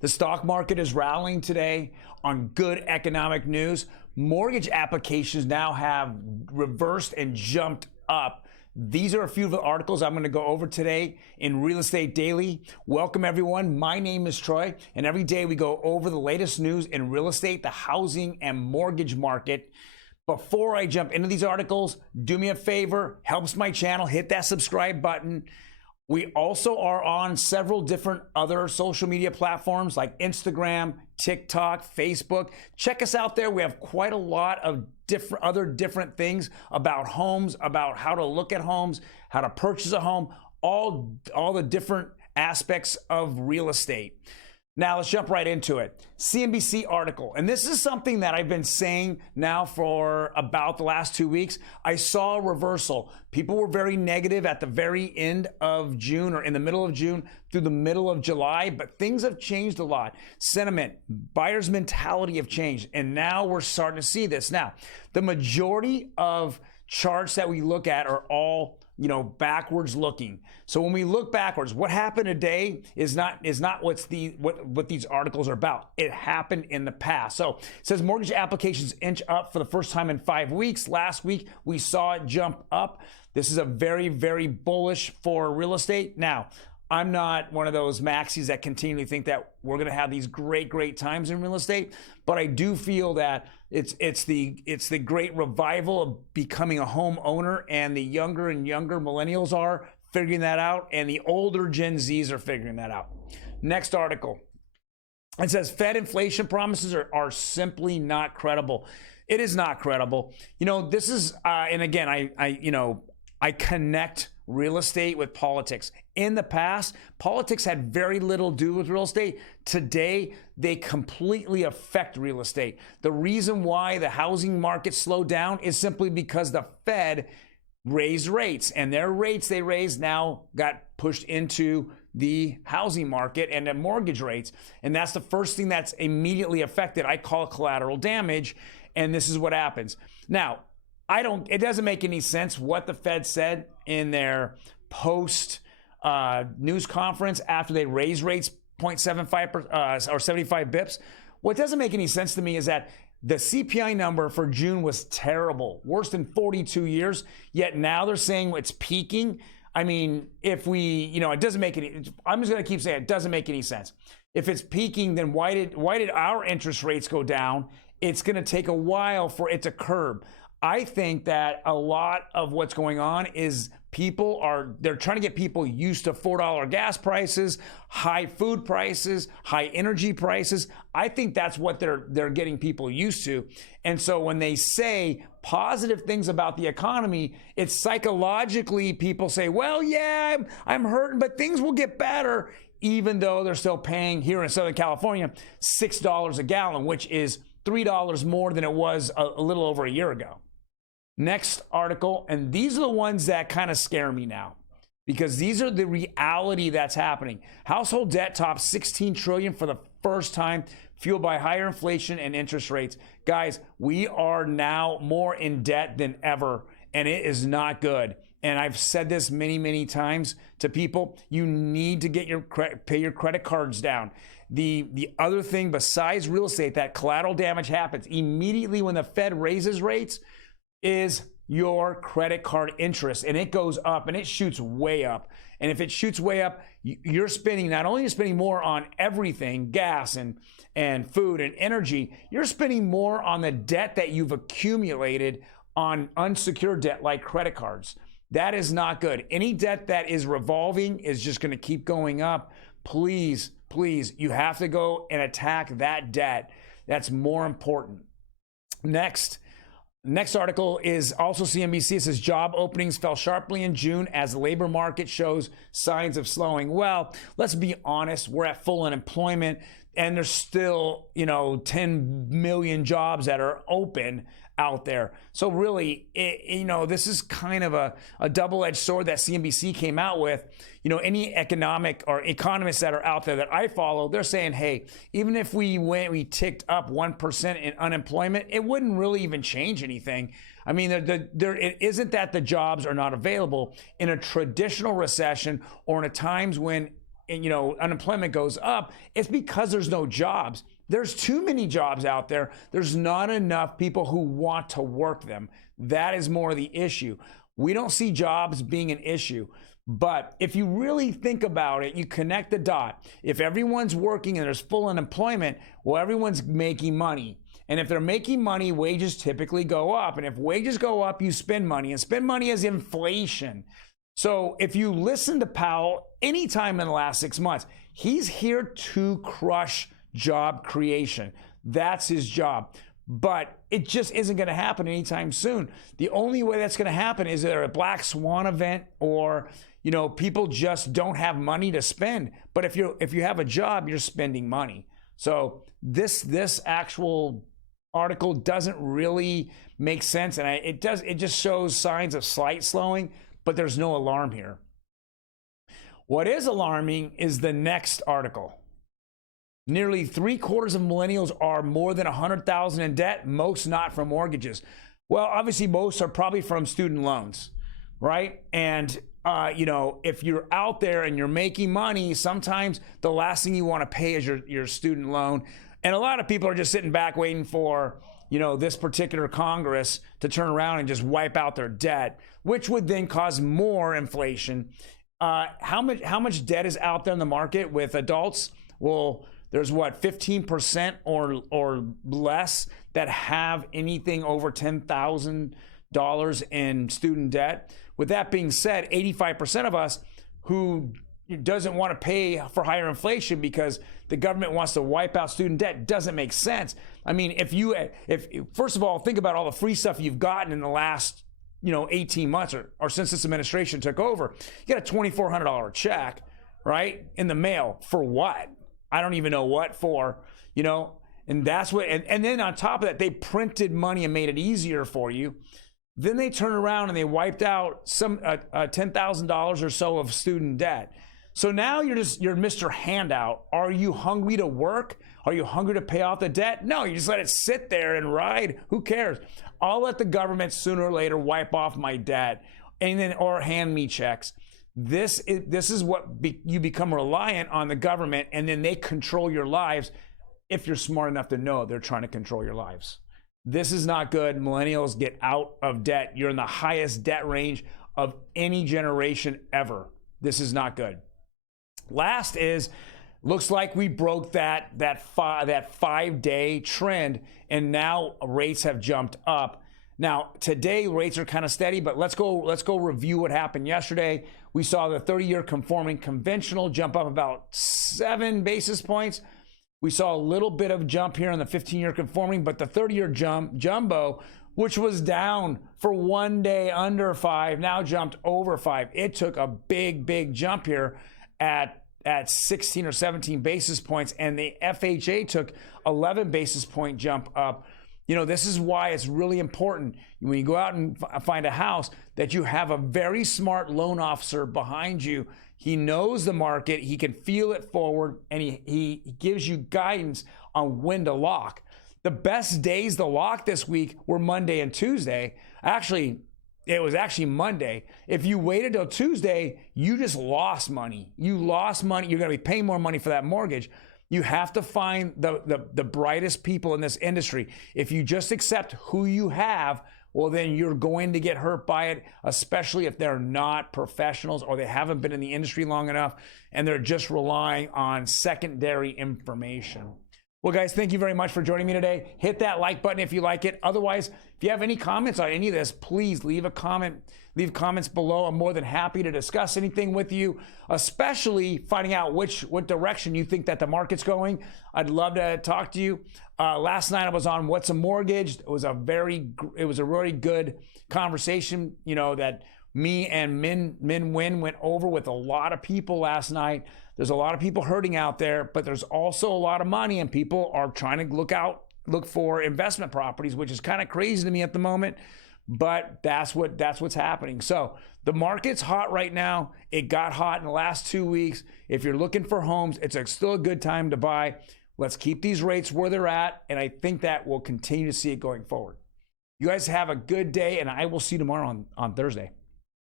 The stock market is rallying today on good economic news. Mortgage applications now have reversed and jumped up. These are a few of the articles I'm going to go over today in Real Estate Daily. Welcome, everyone. My name is Troy, and every day we go over the latest news in real estate, the housing and mortgage market. Before I jump into these articles, do me a favor, helps my channel, hit that subscribe button. We also are on several different other social media platforms like Instagram, TikTok, Facebook. Check us out there. We have quite a lot of different things about homes, about how to look at homes, how to purchase a home, all the different aspects of real estate. Now let's jump right into it. CNBC article, and this is something that I've been saying now for about the last 2 weeks. I saw a reversal. People were very negative at the very end of June or in the middle of June through the middle of July, but things have changed a lot. Sentiment, buyers' mentality have changed, and now we're starting to see this. Now, the majority of charts that we look at are all backwards looking. So when we look backwards, what happened today is not what these articles are about. It happened in the past. So it says mortgage applications inch up for the first time in 5 weeks. Last week we saw it jump up. This is a very, very bullish for real estate. Now, I'm not one of those maxis that continually think that we're going to have these great times in real estate, but I do feel that it's the great revival of becoming a homeowner, and the younger and younger millennials are figuring that out, and the older Gen Zs are figuring that out. Next article. It says Fed inflation promises are simply not credible. It is not credible. This is and again, I connect real estate with politics. In the past, politics had very little to do with real estate. Today, they completely affect real estate. The reason why the housing market slowed down is simply because the Fed raised rates, and their rates they raised now got pushed into the housing market and the mortgage rates. And that's the first thing that's immediately affected. I call it collateral damage, and this is what happens. Now, it doesn't make any sense what the Fed said in their post news conference after they raised rates 0.75 or 75 bips. What doesn't make any sense to me is that the CPI number for June was terrible, worse than 42 years, yet now they're saying it's peaking. I mean, if we, it doesn't make any, I'm just going to keep saying it doesn't make any sense. If it's peaking, then why did our interest rates go down? It's going to take a while for it to curb. I think that a lot of what's going on is they're trying to get people used to $4 gas prices, high food prices, high energy prices. I think that's what they're getting people used to. And so when they say positive things about the economy, it's psychologically people say, well, yeah, I'm hurting, but things will get better, even though they're still paying here in Southern California $6 a gallon, which is $3 more than it was a little over a year ago. Next article, and these are the ones that kind of scare me now, because these are the reality that's happening. Household debt tops 16 trillion for the first time, fueled by higher inflation and interest rates. Guys, we are now more in debt than ever, and it is not good. And I've said this many times to people. You need to pay your credit cards down. The other thing besides real estate that collateral damage happens immediately when the Fed raises rates is your credit card interest, and it goes up, and it shoots way up. And if it shoots way up, you're spending, not only you're spending more on everything, gas and food and energy, you're spending more on the debt that you've accumulated on unsecured debt like credit cards. That is not good. Any debt that is revolving is just going to keep going up. Please, you have to go and attack that debt. That's more important. Next article is also CNBC. It says job openings fell sharply in June as the labor market shows signs of slowing. Well, let's be honest, we're at full unemployment, and there's still, 10 million jobs that are open out there. So really, this is kind of a double-edged sword that CNBC came out with. Any economic or economists that are out there that I follow, they're saying, hey, even if we ticked up 1% in unemployment, it wouldn't really even change anything. I mean, it isn't that the jobs are not available. In a traditional recession or in a times when unemployment goes up, it's because there's no jobs. There's too many jobs out there. There's not enough people who want to work them. That is more the issue. We don't see jobs being an issue. But if you really think about it, you connect the dot. If everyone's working and there's full unemployment, well, everyone's making money. And if they're making money, wages typically go up. And if wages go up, you spend money. And spend money is inflation. So if you listen to Powell anytime in the last 6 months, he's here to crush job creation. That's his job. But it just isn't going to happen anytime soon. The only way that's going to happen is either a black swan event or people just don't have money to spend. But if you have a job, you're spending money. So this actual article doesn't really make sense, and it just shows signs of slight slowing, but there's no alarm here. What is alarming is the next article. Nearly 3/4 of millennials are more than $100,000 in debt, most not from mortgages. Well, obviously most are probably from student loans, right? And if you're out there and you're making money, sometimes the last thing you want to pay is your student loan. And a lot of people are just sitting back waiting for, this particular Congress to turn around and just wipe out their debt, which would then cause more inflation. How much debt is out there in the market with adults? Well, there's 15% or less that have anything over $10,000 in student debt. With that being said, 85% of us who doesn't want to pay for higher inflation because the government wants to wipe out student debt doesn't make sense. I mean, if first of all, think about all the free stuff you've gotten in the last 18 months or since this administration took over. You got a $2,400 check, right, in the mail for what? I don't even know what for, and that's what, and then on top of that, they printed money and made it easier for you. Then they turn around and they wiped out some $10,000 or so of student debt. So now you're Mr. Handout. Are you hungry to work? Are you hungry to pay off the debt? No, you just let it sit there and ride. Who cares? I'll let the government sooner or later wipe off my debt or hand me checks. This is what you become reliant on the government, and then they control your lives if you're smart enough to know they're trying to control your lives. This is not good. Millennials, get out of debt. You're in the highest debt range of any generation ever. This is not good. Last is, looks like we broke that 5-day trend, and now rates have jumped up. Now today rates are kind of steady, but let's go review what happened yesterday. We saw the 30-year conforming conventional jump up about 7 basis points. We saw a little bit of jump here on the 15-year conforming, but the 30-year jumbo, which was down for 1 day under 5, now jumped over 5. It took a big jump here at 16 or 17 basis points, and the FHA took 11 basis point jump up. This is why it's really important when you go out and find a house that you have a very smart loan officer behind you. He knows the market, he can feel it forward, and he gives you guidance on when to lock. The best days to lock this week were Monday and Tuesday. Actually, it was actually Monday. If you waited till Tuesday, you just lost money. You lost money. You're going to be paying more money for that mortgage. You have to find the brightest people in this industry. If you just accept who you have, well, then you're going to get hurt by it, especially if they're not professionals or they haven't been in the industry long enough and they're just relying on secondary information. Well, guys, thank you very much for joining me today. Hit that like button if you like it. Otherwise, if you have any comments on any of this, please leave a comment. Leave comments below. I'm more than happy to discuss anything with you, especially finding out what direction you think that the market's going. I'd love to talk to you. Last night I was on What's a Mortgage. It was a really good conversation, that me and Min Win went over with a lot of people last night. There's a lot of people hurting out there, but there's also a lot of money, and people are trying to look for investment properties, which is kind of crazy to me at the moment. But that's what's happening. So the market's hot right now. It got hot in the last 2 weeks. If you're looking for homes, it's still a good time to buy. Let's keep these rates where they're at, and I think that we'll continue to see it going forward. You guys have a good day, and I will see you tomorrow on Thursday.